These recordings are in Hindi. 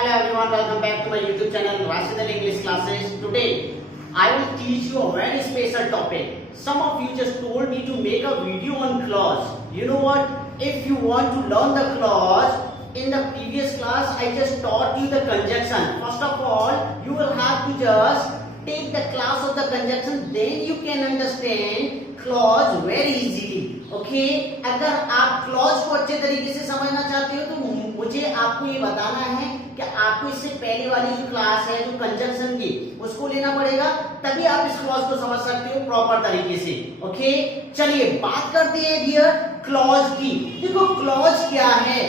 Hello everyone, welcome back to my YouTube channel Rashidal English Classes. Today I will teach you a very special topic. Some of you just told me to make a video on clause. You know what? If you want to learn the clause, in the previous class I just taught you the conjunction. First of all, you will have to just take the class of the conjunction, then you can understand clause very easily. Okay अगर आप क्लॉज को अच्छे तरीके से समझना चाहते हो तो मुझे आपको ये बताना है कि आपको इससे पहले वाली जो क्लास है जो कंजंक्शन की उसको लेना पड़ेगा, तभी आप इस क्लॉज को समझ सकते हो प्रॉपर तरीके से. ओके चलिए बात करते हैं डियर क्लॉज की. देखो क्लॉज क्या है.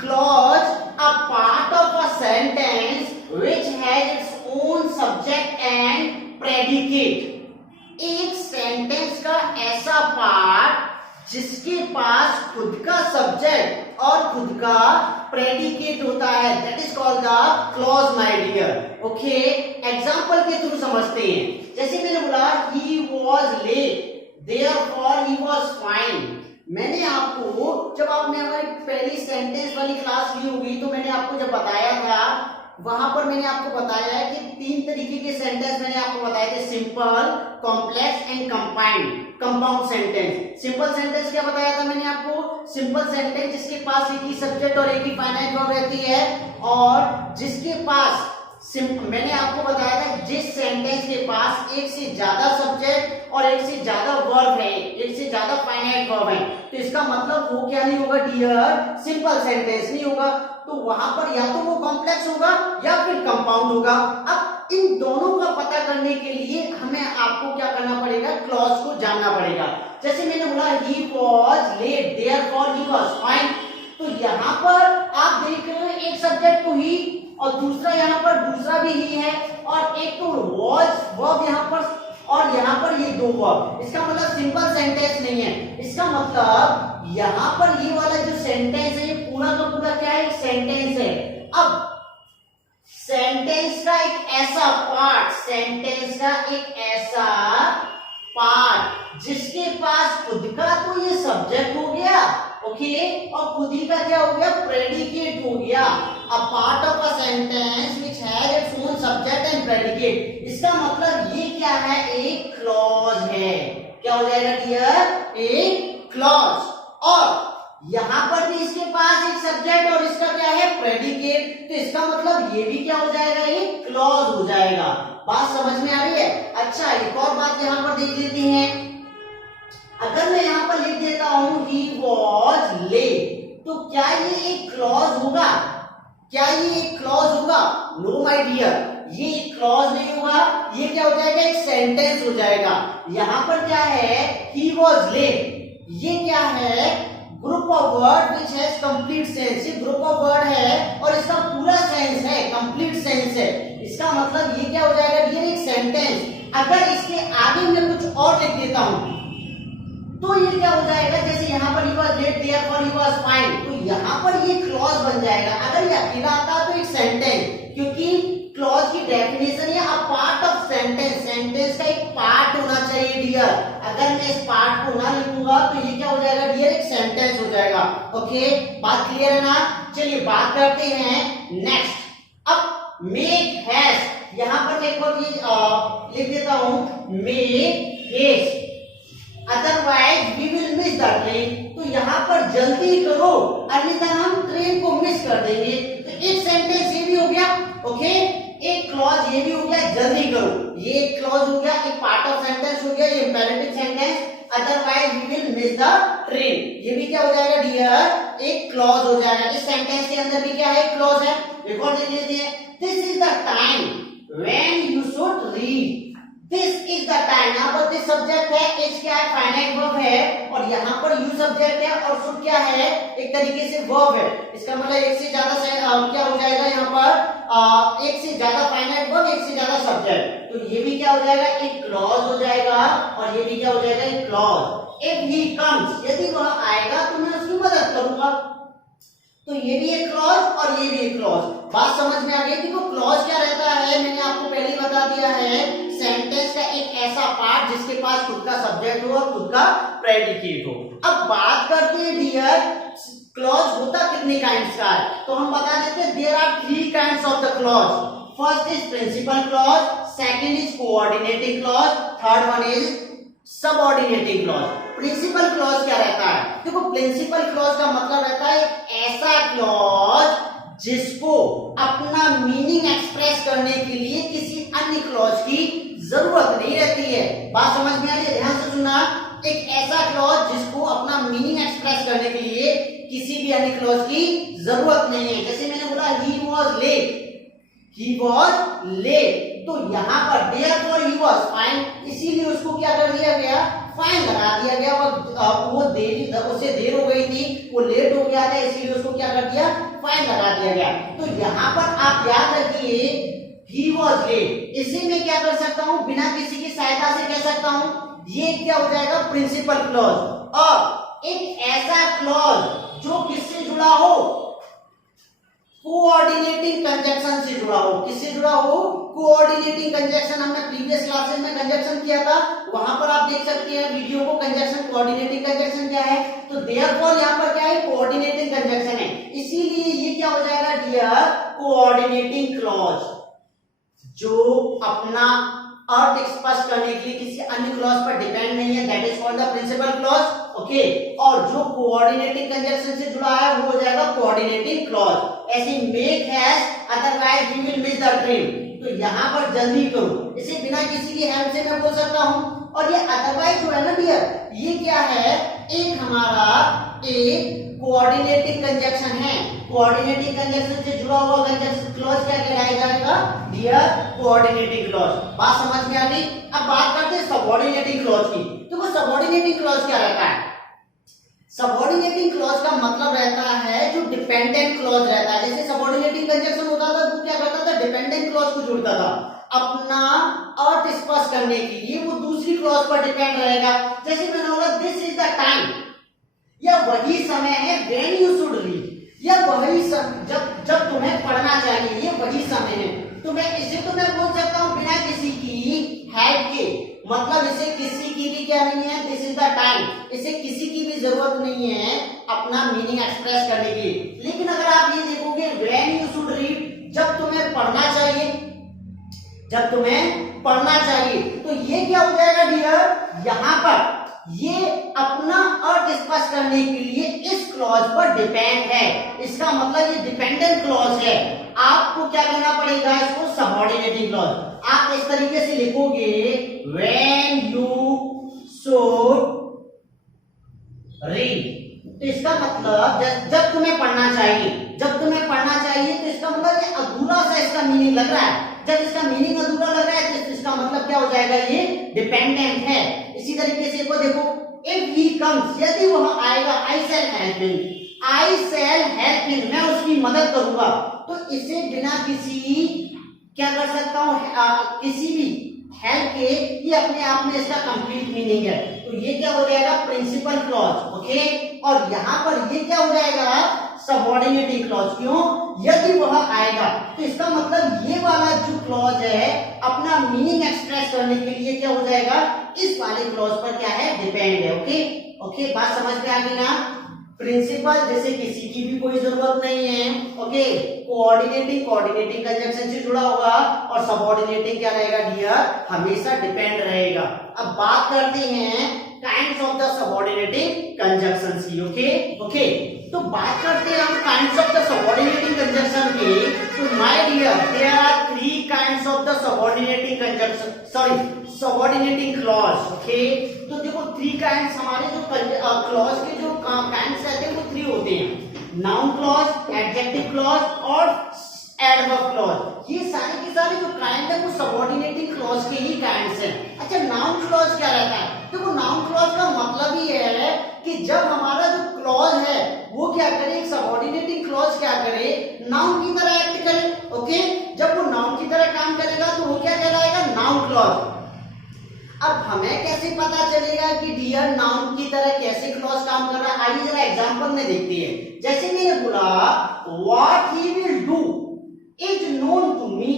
Clause a part of a sentence which has its own subject and predicate. एक सेंटेंस का ऐसा पार्ट जिसके पास खुद का सब्जेक्ट और खुद का प्रेडिकेट होता है, that is called the clause my dear. Okay example के थ्रू समझते हैं. जैसे मैंने बोला he was late therefore he was fine. मैंने आपको जब आपने हमारी पहली सेंटेंस वाली क्लास ली होगी तो मैंने आपको जब बताया था वहां पर मैंने आपको बताया है कि तीन तरीके के सेंटेंस मैंने आपको बताए थे, simple, complex and compound sentence. Simple sentence क्या बताया था मैंने आपको? सिंपल सेंटेंस जिसके पास एक ही सब्जेक्ट और एक ही फाइनाइट वर्ब रहती है, और जिसके पास मैंने आपको बताया था जिस सेंटेंस के पास एक से ज्यादा सब्जेक्ट और एक से ज्यादा वर्ब है, एक से ज्यादा फाइनाइट वर्ब है, तो इसका मतलब वो क्या नहीं होगा डियर? सिंपल सेंटेंस नहीं होगा. तो वहां पर या तो वो कॉम्प्लेक्स होगा या फिर कंपाउंड होगा. अब इन दोनों का पता करने के लिए हमें आपको क्या करना पड़ेगा? क्लॉज को जानना पड़ेगा. जैसे मैंने बोला he was late therefore he was fine, तो यहाँ पर आप देख रहे हो एक सब्जेक्ट तो ही और दूसरा यहाँ पर दूसरा भी ही है, और एक तो वाज वर्ब यहाँ पर और यहाँ पर ये दो वर्ब. इसका मतलब सिंपल सेंटेंस नहीं है. इसका मतलब यहाँ पर ये वाला जो सेंटेंस है ये पूरा का पूरा क्या है? एक सेंटेंस है. अब सेंटेंस का एक ऐसा पार्ट, सेंटेंस का एक ऐसा पार्ट जिसके पास खुद का तो ये सब्जेक्ट हो गया, ओके, और खुद ही का क्या हो गया? प्रेडिकेट हो गया. A part of a sentence which has its own subject and predicate. इसका मतलब ये क्या है? एक क्लॉज है. क्या हो जाएगा डियर? एक क्लॉज. और यहां पर भी इसके पास एक सब्जेक्ट और इसका क्या है? प्रेडिकेट. तो इसका मतलब ये भी क्या हो जाएगा? एक क्लॉज हो जाएगा. बात समझ में आ रही है? अच्छा एक और बात यहां पर देख लेते हैं. अगर मैं यहां पर लिख देता हूं ही वाज लेट, तो क्या ये एक क्लॉज होगा? क्या ये एक क्लॉज होगा? नो माय डियर, ये एक क्लॉज नहीं होगा. ये क्या हो जाएगा? एक सेंटेंस हो जाएगा. यहां पर क्या है? ही वाज लेट, ये क्या है? Group of word which has complete sense. ये ग्रुप ऑफ वर्ड है और इसका पूरा सेंस है, कंप्लीट सेंस है. इसका मतलब ये क्या हो जाएगा डियर? एक सेंटेंस. अगर इसके आगे मैं कुछ और लिख देता हूं तो ये क्या हो जाएगा? जैसे यहाँ पर he was late therefore he was fine, तो यहाँ पर ये क्लॉज बन जाएगा. अगर ये अकेला आता तो एक सेंटेंस, क्योंकि क्लॉज की डेफिनेशन है a part of sentence. Sentence का एक पार्ट होना चाहिए डियर. अगर मैं इस पार्ट को ना लिखूंगा तो ये क्या हो जाएगा डियर? एक सेंटेंस हो जाएगा. ओके बात क्लियर है ना? चलिए बात करते हैं नेक्स्ट. अब मेक हैस्ट, यहाँ पर मैं एक बार ये लिख देता हूं make haste, otherwise we will miss the train. तो यहाँ पर जल्दी करो अन्यथा हम ट्रेन को मिस कर देंगे. तो एक सेंटेंस ये भी हो गया, ओके, एक क्लॉज ये भी हो गया, जल्दी करो. ये एक क्लॉज हो गया, एक पार्ट ऑफ सेंटेंस हो गया, ये imperative sentence. Otherwise we will miss the train, ये भी क्या हो जाएगा डियर? एक क्लॉज हो जाएगा. इस सेंटेंस के अंदर भी क्या है? क्लॉज है. रिकॉर्ड देख लेते हैं. This is the time when you should read. This is the time. यहाँ पर दिस सब्जेक्ट है, इज क्या है? फाइनाइट वर्ब है, और यहाँ पर यू सब्जेक्ट है और शुड क्या है? एक तरीके से वर्ब है. इसका मतलब एक से ज्यादा क्या हो जाएगा यहाँ पर? एक से ज्यादा फाइनाइट वर्ब, एक से ज्यादा सब्जेक्ट. तो ये भी क्या हो जाएगा? एक क्लॉज हो जाएगा. और ये भी क्या हो जाएगा? एक क्लॉज. इफ ही कम्स, यदि वह आएगा तो मैं उसकी मदद करूंगा. तो ये भी एक क्लॉज और ये भी एक क्लॉज. बात समझ में आ गई? देखो क्लॉज क्या रहता है मैंने आपको पहले ही बता दिया है. सेंटेंस का एक ऐसा पार्ट जिसके पास खुद का सब्जेक्ट हो और खुद का प्रेडिकेट हो. अब बात करते हैं डियर क्लॉज होता कितने काइंड्स का है, तो हम बता देते हैं there are 3 kinds of clause. First is principal clause, second is coordinating clause, third one is subordinating clause. Principal clause क्या रहता है? देखो प्रिंसिपल क्लॉज का मतलब रहता है ऐसा क्लॉज जिसको अपना मीनिंग एक्सप्रेस करने के लिए किसी अन्य क्लॉज की जरूरत नहीं रहती है। बात समझ में आ रही है? ध्यान से सुनना। एक ऐसा क्लॉज जिसको अपना मीनिंग एक्सप्रेस करने के लिए किसी भी अन्य क्लॉज की जरूरत नहीं है। जैसे मैंने बोला he was late, he was late, तो यहाँ पर देयरफॉर ही वॉज फाइन, इसीलिए उसको क्या कर दिया गया? फाइन लगा दिया गया। वो देरी, उसे देर हो गई थी, वो लेट हो गया था, इसीलिए उसको क्या कर दिया? फाइन लगा दिया गया। तो यहाँ पर आप याद रखिए ही वॉज लेट, इसी में क्या कर सकता हूँ? बिना किसी की सहायता से कह सकता हूँ, ये क्या हो जाएगा? Principal clause. और एक ऐसा क्लॉज जो किससे जुड़ा हो? कोऑर्डिनेटिंग कंजक्शन से जुड़ा हो। किससे जुड़ा हो? Coordinating conjunction. हमने प्रीवियस क्लासेस में कंजक्शन किया था, वहां पर आप देख सकते हैं वीडियो को। कंजक्शन, कोऑर्डिनेटिंग कंजक्शन क्या है? तो देयरफॉर यहाँ पर क्या है? कोऑर्डिनेटिंग कंजक्शन है, इसीलिए ये क्या हो जाएगा डियर? कोऑर्डिनेटिंग क्लॉज, जो अपना अर्थ एक्सप्रेस करने के लिए किसी अन्य क्लॉज पर डिपेंड नहीं है, that is called the principal clause. Okay, और जो कोऑर्डिनेटिंग कंजक्शन से जुड़ा है वो हो जाएगा कोऑर्डिनेटिंग क्लॉज। ऐसे make haste otherwise we will miss the train, तो यहाँ पर जल्दी करो, इसे बिना किसी की हेल्प से मैं बोल सकता हूँ। और ये अदरवाइज जो है ना डियर, ये क्या है? एक हमारा एक कोऑर्डिनेटिंग कंजक्शन है। कोऑर्डिनेटिंग कंजक्शन से जुड़ा हुआ कंजक्शन क्लॉज क्या कहलाया जाएगा डियर? Coordinating clause. बात समझ में आ गई? अब बात करते हैं सबऑर्डिनेटिंग क्लॉज की। तो वो सबऑर्डिनेटिंग क्लॉज क्या रहता है? सबऑर्डिनेटिंग क्लॉज का मतलब रहता है जो डिपेंडेंट क्लॉज रहता है। जैसे सबऑर्डिनेटिंग कंजक्शन होता था तो क्या करता था? डिपेंडेंट क्लॉज को जोड़ता था, अपना अर्थ स्पष्ट करने के लिए वो दूसरी क्लॉज पर डिपेंड रहेगा। जैसे मैंने बोला दिस इज द टाइम, यह वही समय है व्हेन यू शुड रीड, यह वही जब तुम्हें पढ़ना चाहिए, ये वही समय है। तो मैं इसे तो मैं बोल सकता हूँ बिना किसी की हेल्प के, मतलब इसे किसी की भी क्या नहीं है? दिस इज द टाइम, इसे किसी की भी जरूरत नहीं है अपना मीनिंग एक्सप्रेस करने की। लेकिन अगर आप ये देखोगे व्हेन यू शुड रीड, जब तुम्हें पढ़ना चाहिए, जब तुम्हें पढ़ना चाहिए, तो ये क्या हो जाएगा डियर? यहाँ पर ये अपना अर्थ स्पष्ट करने के लिए इस क्लॉज पर डिपेंड है। इसका मतलब ये डिपेंडेंट क्लॉज है। आपको क्या करना पड़ेगा? इसको सबऑर्डिनेटिंग क्लॉज। आप इस तरीके से लिखोगे व्हेन यू शुड रीड, तो इसका मतलब जब तुम्हें पढ़ना चाहिए, जब तुम्हें पढ़ना चाहिए, तो इसका मतलब ये अधूरा सा इसका मीनिंग लग रहा है। जब इसका मीनिंग अधूरा लग रहा है तो इसका मतलब क्या हो जाएगा? ये डिपेंडेंट है। इसी तरीके से देखो इफ ही कम्स, यदि वह आएगा, आई शैल हेल्प हिम, आई शैल हेल्प हिम, मैं उसकी मदद करूंगा। तो इसे बिना किसी क्या कर सकता हूं? किसी भी हेल्प के, ये अपने आप में इसका कंप्लीट मीनिंग है। तो ये क्या हो जाएगा? Principal clause. ओके, और यहाँ पर ये क्या हो जाएगा? Subordinating clause. क्यों? यदि वह आएगा, तो इसका मतलब ये वाला जो क्लॉज है अपना मीनिंग एक्सप्रेस करने के लिए क्या हो जाएगा? इस वाले क्लॉज पर क्या है? डिपेंड है। ओके ओके, बात समझ में आ गई ना? प्रिंसिपल जैसे किसी की भी कोई जरूरत नहीं है। ओके, कोऑर्डिनेटिंग कंजक्शन से जुड़ा होगा, और सबऑर्डिनेटिंग क्या रहेगा डियर? हमेशा डिपेंड रहेगा। अब बात करते हैं kinds of the subordinating conjunction की। ओके, तो बात करते हैं हम kinds of the subordinating conjunction की। तो my dear there are 3 kinds of the subordinating conjunction, sorry subordinating clause. Okay, तो देखो 3 काइंड्स हमारे जो क्लॉज के जो काइंड्स रहते हैं वो 3 होते हैं। नाउन क्लॉज, एडजेक्टिव क्लॉज और एडवर्ब क्लॉज। ये सारे के सारे जो काइंड है वो सबऑर्डिनेटिंग क्लॉज के ही काइंड्स हैं। अच्छा, नाउन क्लॉज क्या रहता है? देखो नाउन क्लॉज का मतलब ही है कि जब हमारा जो क्लॉज है वो क्या करे? एक सबऑर्डिनेटिंग क्लॉज क्या करे? नाउन की तरह एक्ट करे। ओके, जब वो नाउन की तरह काम करेगा तो वो क्या कहलाएगा? Noun clause. अब हमें कैसे पता चलेगा कि डियर नाउन की तरह कैसे क्लॉज काम कर रहा है? आइए जरा एग्जांपल में देखते हैं। जैसे मैंने बोला what he will do is known to me,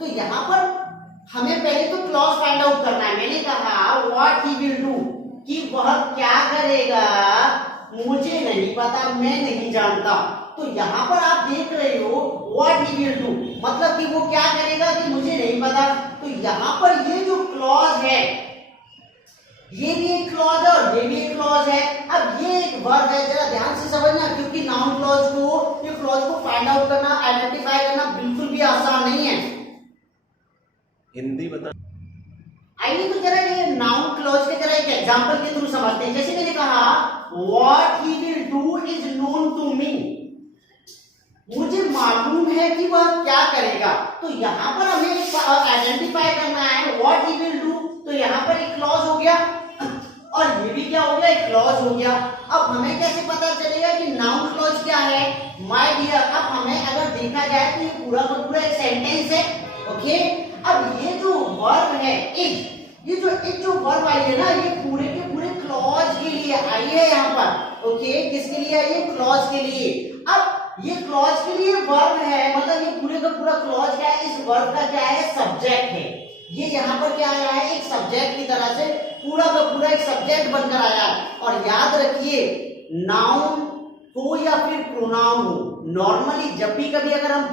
तो यहाँ पर हमें पहले तो क्लॉज फाइंड आउट करना है। मैंने कहा व्हाट ही विल डू, कि वह क्या करेगा मुझे नहीं पता, मैं नहीं जानता। तो यहाँ पर आप देख रहे हो व्हाट ही विल डू, मतलब कि वो क्या करेगा कि मुझे नहीं पता। तो यहाँ पर ये जो क्लॉज है, ये भी एक क्लॉज है और ये भी एक क्लॉज है। अब ये एक वर्ब है, जरा ध्यान से समझना, क्योंकि नाउन क्लॉज को, ये क्लॉज को फाइंड आउट करना, आइडेंटिफाई करना बिल्कुल भी आसान नहीं है। हिंदी बता। आइए तो जरा ये नाउन क्लॉज के जरा एक एग्जांपल के थ्रू समझते हैं। जैसे मैंने कहा what he will do is known to me, मुझे मालूम है कि वह क्या करेगा। तो यहाँ पर हमें आइडेंटिफाई करना है व्हाट ही विल डू, तो यहाँ पर एक क्लॉज हो गया और ये भी क्या हो गया, एक क्लॉज हो गया। अब हमें कैसे पता चलेगा कि नाउन क्लॉज क्या है, माय डियर। अब हमें अगर देखा जाए तो ये पूरा का पूरा एक सेंटेंस है, ओके। अब ये जो वर्ब है इज, ये जो एक जो वर्ब आई है ना, ये पूरे के पूरे क्लॉज के लिए आई है यहाँ पर, ओके। किसके लिए आई है, क्लॉज के लिए। अब ये क्लॉज के लिए वर्ब है, मतलब ये पूरे का पूरा क्लॉज क्या है, इस वर्ब का क्या है, सब्जेक्ट है। ये यहाँ पर क्या आया है, एक सब्जेक्ट की तरह से पूरा का पूरा एक सब्जेक्ट बनकर आया है। और याद रखिए नाउन हो या फिर प्रोनाउन हो, नॉर्मली जब भी कभी अगर हम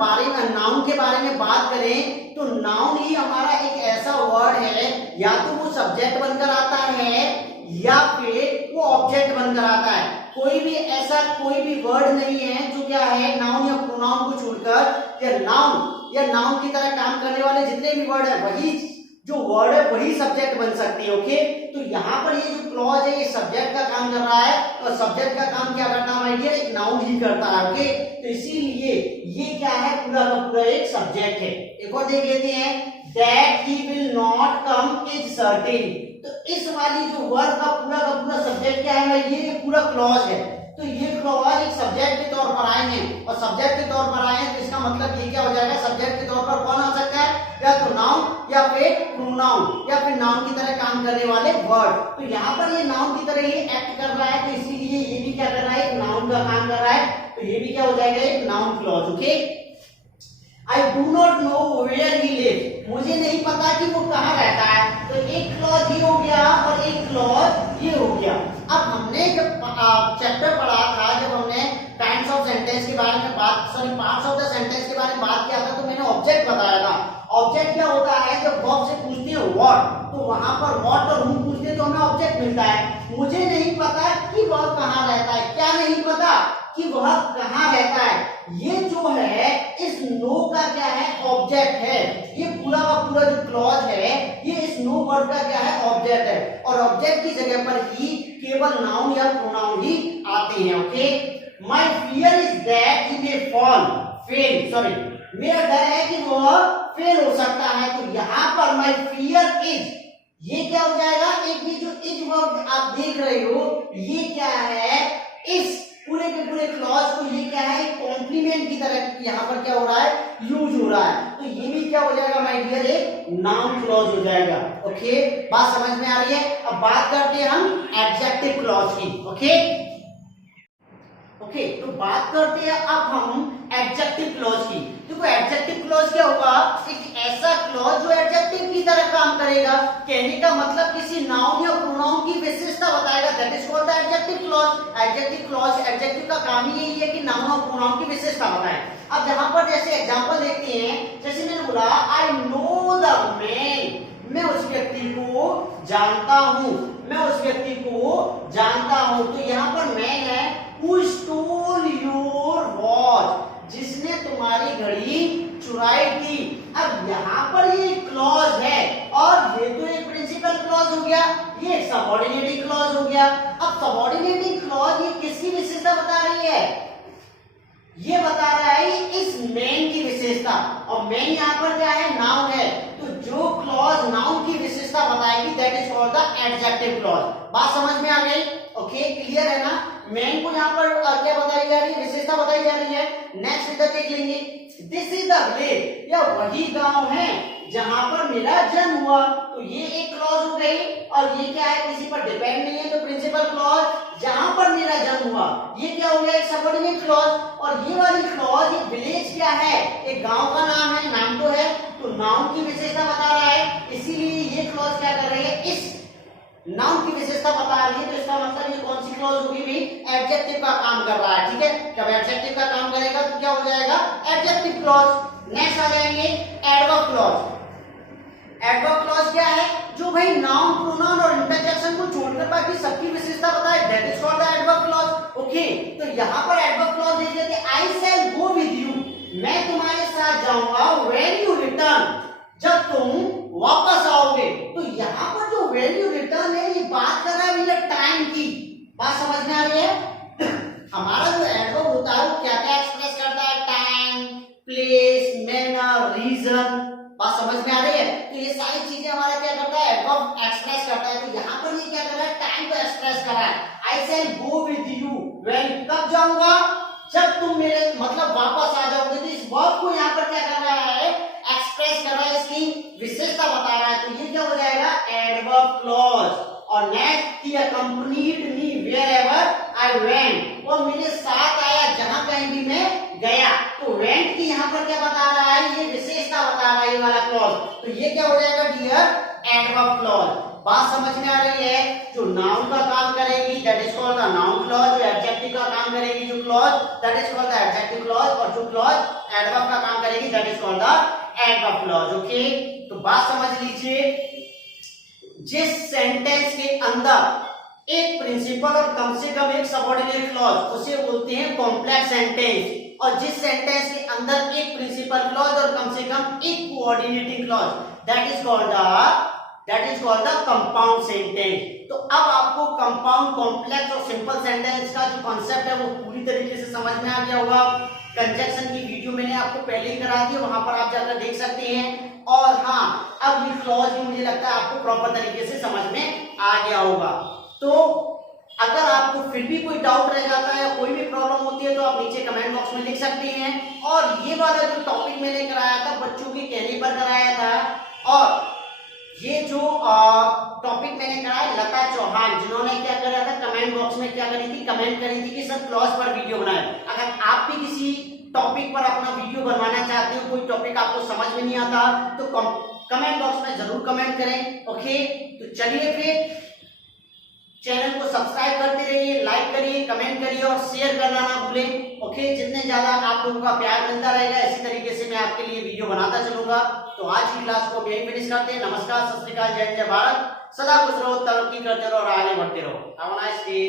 नाउन के बारे में बात करें तो नाउन ही हमारा एक ऐसा वर्ड है, या तो वो सब्जेक्ट बनकर आता है या फिर वो ऑब्जेक्ट बनकर आता है। कोई भी ऐसा कोई भी वर्ड नहीं है जो क्या है नाउन या प्रोनाउन को छोड़कर, या नाउन की तरह काम करने वाले जितने भी वर्ड है, वही जो वर्ड है वही सब्जेक्ट बन सकती है, ओके। तो यहाँ पर ये जो क्लॉज है ये सब्जेक्ट का काम कर रहा है, और सब्जेक्ट का काम क्या करता है माय डियर, एक नाउन ही करता है, ओके। तो इसीलिए ये क्या है, पूरा का पूरा एक सब्जेक्ट है। एक और देख लेते हैं, that he will not come is certain. तो इस वाली जो वर्ड का पूरा सब्जेक्ट क्या है, ये पूरा क्लॉज है। तो ये क्लॉज एक सब्जेक्ट के तौर पर आए हैं, और सब्जेक्ट के तौर पर आए हैं तो इसका मतलब ये क्या हो जाएगा, सब्जेक्ट के तौर पर कौन आ सकता है, या तो नाउन या फिर प्रोनाउन या फिर नाउन की तरह काम करने वाले वर्ड। तो यहाँ पर ये नाउन की तरह ये एक्ट कर रहा है, तो इसीलिए ये भी क्या कर रहा है, एक नाउन का काम कर रहा है। तो ये भी क्या हो जाएगा, एक noun clause, okay. I do not know where he lives, मुझे नहीं पता कि वो कहाँ रहता है। तो एक क्लॉज ये हो गया और एक क्लॉज ये हो गया। अब हमने जब चैप्टर पढ़ा था, जब हमने काइंड्स ऑफ सेंटेंस के बारे में पार्ट्स ऑफ द सेंटेंस के बारे में बात किया था, तो मैंने ऑब्जेक्ट बताया था। ऑब्जेक्ट क्या होता है, जब वर्ब से पूछते हैं व्हाट, तो वहां पर व्हाट और हु पूछते हैं तो हमें ऑब्जेक्ट मिलता है। मुझे नहीं पता कि वह कहाँ रहता है, क्या नहीं पता कि वह कहाँ रहता है, ये जो है इस नो का क्या है, ऑब्जेक्ट है। ये पूरा का पूरा जो क्लॉज है ये इस नो वर्ड का क्या है, ऑब्जेक्ट है। और ऑब्जेक्ट की जगह पर ही केवल नाउन या प्रोनाउन ही आते हैं, okay. My fear is that he may fail, sorry, मेरा डर है कि वह फेल हो सकता है। तो यहाँ पर माय फियर इज, ये क्या हो जाएगा, एक ये जो इज वर्ड आप देख रहे हो, ये क्या है, इस पूरे के पूरे क्लॉज को ये क्या है, कॉम्प्लीमेंट की तरह यहाँ पर क्या हो रहा है, यूज हो रहा है। तो ये भी क्या हो जाएगा माय डियर, एक नाउन क्लॉज हो जाएगा, ओके। बात समझ में आ रही है। अब बात करते हैं हम एडजेक्टिव क्लॉज की, ओके। तो बात करते हैं अब हम एडजेक्टिव क्लॉज की। देखो एडजेक्टिव क्लॉज क्या होगा, एक ऐसा क्लॉज जो एडजेक्टिव की तरह काम करेगा। कहने का मतलब किसी नाउन या प्रोनाउन की विशेषता बताएगा, that is called the adjective clause. Adjective clause, adjective का काम ही यही है कि नाउन और प्रोनाउन की विशेषता बताए। अब यहाँ पर जैसे एग्जांपल देखते हैं, जैसे मैंने बोला आई नो द मैन, मैं उस व्यक्ति को जानता हूं, मैं उस व्यक्ति को जानता हूं। तो यहाँ पर मैन है Who stole your watch, जिसने तुम्हारी घड़ी चुराई थी। अब यहाँ पर ये क्लॉज है और ये तो एक प्रिंसिपल क्लॉज हो गया, ये सबऑर्डिनेटिंग क्लॉज हो गया। अब सबऑर्डिनेटिंग क्लॉज ये किसकी विशेषता बता रही है, ये बता रहा है इस मैन की विशेषता, और मैन यहाँ पर क्या है, नाउन है। तो जो क्लॉज नाउन की विशेषता बताएगी that is called the adjective clause. बात समझ में आ गई, ओके, क्लियर है ना। मैन को यहाँ पर क्या बताई जा रही है, विशेषता बताई जा रही है। नेक्स्ट इधर देख लेंगे, दिस इज द विलेज, यह वही गांव है जहां पर मेरा जन्म हुआ। तो ये एक क्लॉज हो गई, और ये क्या है, किसी पर डिपेंड नहीं है, तो प्रिंसिपल क्लॉज, जहां पर मेरा जन्म हुआ, ये क्या हो गया, एक सबऑर्डिनेट क्लॉज। और ये वाली क्लॉज, एक विलेज क्या है, एक गांव का नाम है, नाम तो है, तो नाउन की विशेषता बता रहा है, इसीलिए ये क्लॉज क्या कर रही है, इस नाउन की विशेषता बता रही है, तो इसका मतलब ये कौन सी क्लॉज होगी भी, एडजेक्टिव का काम कर रहा है, ठीक है। जब एडजेक्टिव का काम करेगा तो क्या हो जाएगा, एडजेक्टिव क्लॉज। नेक्स्ट आ जाएंगे एडवर्ब क्लॉज। एडवर्ब क्लॉज क्या है, जो भाई नाउन प्रोनाउन और इंटरजेक्शन को छोड़कर बाकी सबकी विशेषता बताए, that is called the adverb clause. Okay, तो यहाँ पर एडवर्ब क्लॉज देख लेते हैं, आई शैल गो विद यू, मैं तुम्हारे साथ जाऊंगा, व्हेन यू रिटर्न, जब तुम वापस आओगे। तो यहाँ पर जो व्हेन यू रिटर्न है, ये बात कर रहा है भैया टाइम की। बात समझ में आ रही है। हमारा जो एडवर्ब होता है वो क्या क्या एक्सप्रेस करता है, टाइम, प्लेस, मैनर, रीजन। बात समझ में आ रही है। तो ये सारी चीजें हमारा क्या करता है, एडवर्ब एक्सप्रेस करता है। तो यहाँ पर ये क्या कर रहा है, टाइम को एक्सप्रेस कर रहा है। आई शैल गो विद यू, व्हेन, कब जाऊंगा, जब तुम मेरे मतलब वापस आ जाओगे। तो इस वर्ब को यहाँ पर क्या कर रहा है, एक्सप्रेस कर रहा है, इसकी विशेषता बता रहा है। तो ये क्या हो जाएगा, एडवर्ब क्लॉज। और next, he accompanied me wherever I went, वो मेरे साथ आया जहां कहीं भी मैं गया। तो वेंट की यहाँ पर क्या बता रहा है, ये विशेषता बता रहा है, ये वाला क्लॉज। तो ये क्या हो जाएगा डियर, एडवर्ब क्लॉज। बात समझ में आ रही है। जो नाउन का काम करेगी that is called the noun clause, जो एडजेक्टिव का काम करेगी जो clause, that is called the adjective clause, और जो क्लॉज एडवर्ब का काम करेगी that is called the adverb clause. Okay, तो बात समझ लीजिए, जिस सेंटेंस के अंदर एक प्रिंसिपल और कम से कम एक सबऑर्डिनेट क्लॉज, उसे बोलते हैं कॉम्प्लेक्स सेंटेंस। और जिस सेंटेंस के अंदर एक प्रिंसिपल क्लॉज और कम से कम एक coordinating clause, that is called the compound sentence. तो अब आपको कंपाउंड, कॉम्प्लेक्स और सिंपल सेंटेंस का जो कॉन्सेप्ट है वो पूरी तरीके से समझ में आ गया होगा। कंजक्शन की वीडियो मैंने आपको पहले ही करा दी, वहां पर आप जाकर देख सकते हैं। और हाँ, अब ये क्लॉज भी मुझे लगता है आपको प्रॉपर तरीके से समझ में आ गया होगा। तो अगर आपको फिर भी कोई डाउट रह जाता है या कोई भी प्रॉब्लम होती है तो आप नीचे कमेंट बॉक्स में लिख सकते हैं। और ये वाला जो टॉपिक मैंने कराया था बच्चों के कहने पर कराया था, और ये जो टॉपिक मैंने कराया लता चौहान, जिन्होंने क्या करा था, कमेंट बॉक्स में क्या करी थी, कमेंट करी थी कि सर क्लॉज पर वीडियो बनाए। अगर आप भी किसी टॉपिक पर अपना वीडियो बनवाना चाहते हो, कोई टॉपिक आपको समझ में नहीं आता, तो कमेंट बॉक्स में जरूर कमेंट करें। ओके, तो चलिए फिर चैनल को सब्सक्राइब करते रहिए, लाइक करिए, कमेंट करिए और शेयर करना ना भूलें। ओके, जितने ज्यादा आप लोगों का प्यार मिलता रहेगा, इसी तरीके से मैं आपके लिए वीडियो बनाता चलूंगा। तो आज की क्लास को यहीं फिनिश करते हैं। नमस्कार, सत श्री अकाल, जय हिंद, जय भारत। सदा खुश रहो, तरक्की करते रहो और आगे बढ़ते रहो। Have a nice day.